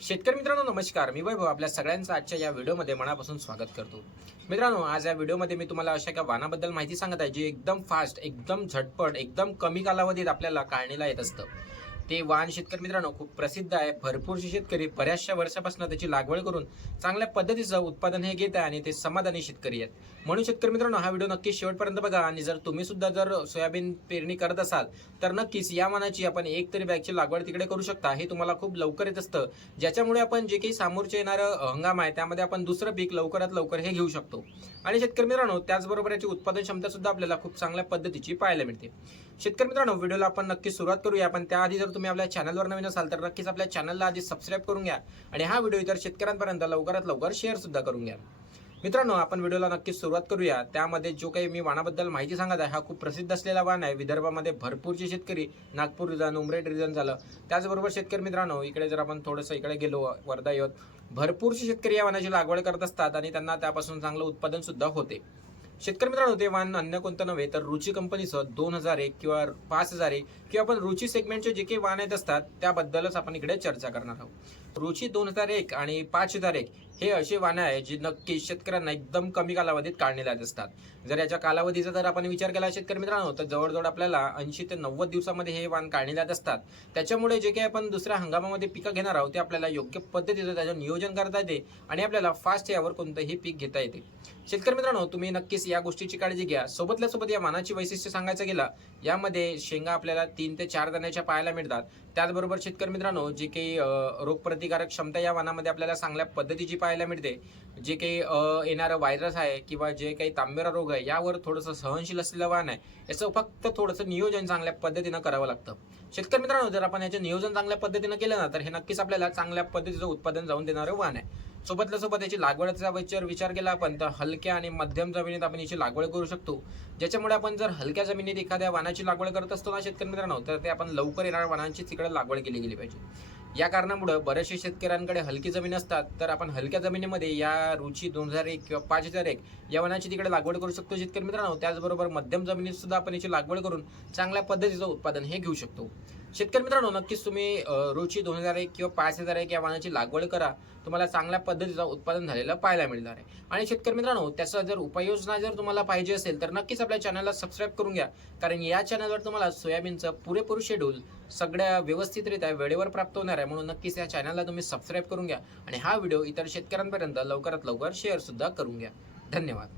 शेतकरी मित्रांनो नमस्कार. मी वैभव आपल्या सगळ्यांचं आजच्या या व्हिडिओमध्ये मनापासून स्वागत करतो. मित्रांनो आज या व्हिडिओमध्ये मी तुम्हाला अशा एका वाहनाबद्दल माहिती सांगत आहे जे एकदम फास्ट एकदम झटपट एकदम कमी कालावधीत आपल्याला काढणीला येत असतं. ते वाहन शेतकरी मित्रांनो खूप प्रसिद्ध आहे. भरपूरचे शेतकरी बऱ्याचशा वर्षापासून त्याची लागवड करून चांगल्या पद्धतीचं उत्पादन हे घेत आहे आणि ते समाधानी शेतकरी आहेत. म्हणून शेतकरी मित्रांनो हा व्हिडिओ नक्की शेवटपर्यंत बघा आणि जर तुम्ही सुद्धा जर सोयाबीन पेरणी करत असाल तर नक्कीच या वाहनाची आपण एक तरी बॅगची लागवड तिकडे करू शकता. हे तुम्हाला खूप लवकर येत असतं. ज्याच्यामुळे आपण जे काही समोरचे येणारं हंगाम आहे त्यामध्ये आपण दुसरं पीक लवकरात लवकर हे घेऊ शकतो. आणि शेतकरी मित्रांनो त्याचबरोबर याची उत्पादन क्षमता सुद्धा आपल्याला खूप चांगल्या पद्धतीची पाहायला मिळते. शेतकरी मित्रांनो व्हिडिओला आपण नक्की सुरुवात करूया. पण त्याआधी जर तुम्ही आपल्या चॅनलवर नवीन असाल तर नक्कीच आपल्या चॅनलला आधी सबस्क्राईब करून घ्या आणि हा व्हिडिओ इतर शेतकऱ्यांपर्यंत लवकरात लवकर शेअर सुद्धा करून घ्या. मित्रांनो आपण व्हिडिओला नक्कीच सुरुवात करूया. त्यामध्ये जो काही मी वाणाबद्दल माहिती सांगत आहे हा खूप प्रसिद्ध असलेला वाण आहे. विदर्भामध्ये भरपूरचे शेतकरी नागपूर रिजन उमरेड रिजन झालं. त्याचबरोबर शेतकरी मित्रांनो इकडे जर आपण थोडंसं इकडे गेलो वर्धा येत भरपूरचे शेतकरी या वाणाची लागवड करत असतात आणि त्यांना त्यापासून चांगलं उत्पादन सुद्धा होते. शेतकरी मित्रांनो ते वाहन अन्य कोणतं नव्हे तर रुची कंपनीचं दोन हजार एक किंवा पाच हजार एक किंवा आपण रुची सेगमेंटचे जे काही वाहन येत असतात त्याबद्दलच आपण इकडे चर्चा करणार आहोत. रुची दोन हजार एक आणि पाच हजार एक हे असे वाहनं आहे जी नक्की शेतकऱ्यांना एकदम कमी कालावधीत काढलेले असतात जर याच्या कालावधीचा जर आपण विचार केला शेतकरी मित्रांनो तर जवळजवळ आपल्याला ऐंशी ते नव्वद दिवसामध्ये हे वाण काढलेले असतात त्याच्यामुळे जे काही आपण दुसऱ्या हंगामामध्ये पिकं घेणार आहोत ते आपल्याला योग्य पद्धतीचं त्याचं नियोजन करता येते आणि आपल्याला फास्ट यावर कोणतंही पीक घेता येते. शेतकरी मित्रांनो तुम्ही नक्कीच या गोष्टीची काळजी घ्या. सोबतल्या सोबत या वानाची वैशिष्ट्य सांगायचं गेला यामध्ये शेंगा आपल्याला तीन ते चार दाण्याच्या पाहायला मिळतात. त्याचबरोबर शेतकरी मित्रांनो जे काही रोगप्रतिकारक क्षमता या वानामध्ये आपल्याला चांगल्या पद्धतीची पाहायला मिळते. जे काही येणारं व्हायरस आहे किंवा जे काही तांबेरा रोग आहे यावर थोडंसं सहनशील असलेलं वाहन आहे याचं फक्त थोडंसं नियोजन चांगल्या पद्धतीनं करावं लागतं. शेतकरी मित्रांनो जर आपण याचं नियोजन चांगल्या पद्धतीनं केलं ना तर हे नक्कीच आपल्याला चांगल्या पद्धतीचं उत्पादन जाऊन देणारं वाहन आहे. सोबतल्या सोबत याची लागवडचा विचार विचार केला आपण तर हलक्या आणि मध्यम जमिनीत आपण याची लागवड करू शकतो. ज्याच्यामुळे आपण जर हलक्या जमिनीत एखाद्या वाहनाची लागवड करत असतो ना शेतकरी मित्रांनो तर ते आपण लवकर येणाऱ्या वाहनांची तिकडे लागवड केली गेली पाहिजे. या कारणामुळं बऱ्याचशा शेतकऱ्यांकडे हलकी जमीन असतात तर आपण हलक्या जमिनीमध्ये या रुची दोन हजार एक किंवा पाच हजार एक या वनाची तिकडे लागवड करू शकतो शेतकरी मित्रांनो. त्याचबरोबर मध्यम जमिनीत सुद्धा आपण याची लागवड करून चांगल्या पद्धतीचं उत्पादन हे घेऊ शकतो. शेतकरी मित्रांनो नक्कीच तुम्ही रोजची दोन हजार एक किंवा पाच हजार एक या वाहनाची लागवड करा. तुम्हाला चांगल्या पद्धतीचं उत्पादन झालेलं पाहायला मिळणार आहे. आणि शेतकरी मित्रांनो त्याचा जर उपाययोजना जर तुम्हाला पाहिजे असेल तर नक्कीच आपल्या चॅनलला सबस्क्राईब करून घ्या. कारण या चॅनलवर तुम्हाला सोयाबीनचं पुरेपूर शेड्यूल सगळ्या व्यवस्थितरित्या वेळेवर प्राप्त होणार आहे. म्हणून नक्कीच या चॅनलला तुम्ही सबस्क्राईब करून घ्या. आणि हा व्हिडिओ इतर शेतकऱ्यांपर्यंत लवकरात लवकर शेअरसुद्धा करून घ्या. धन्यवाद.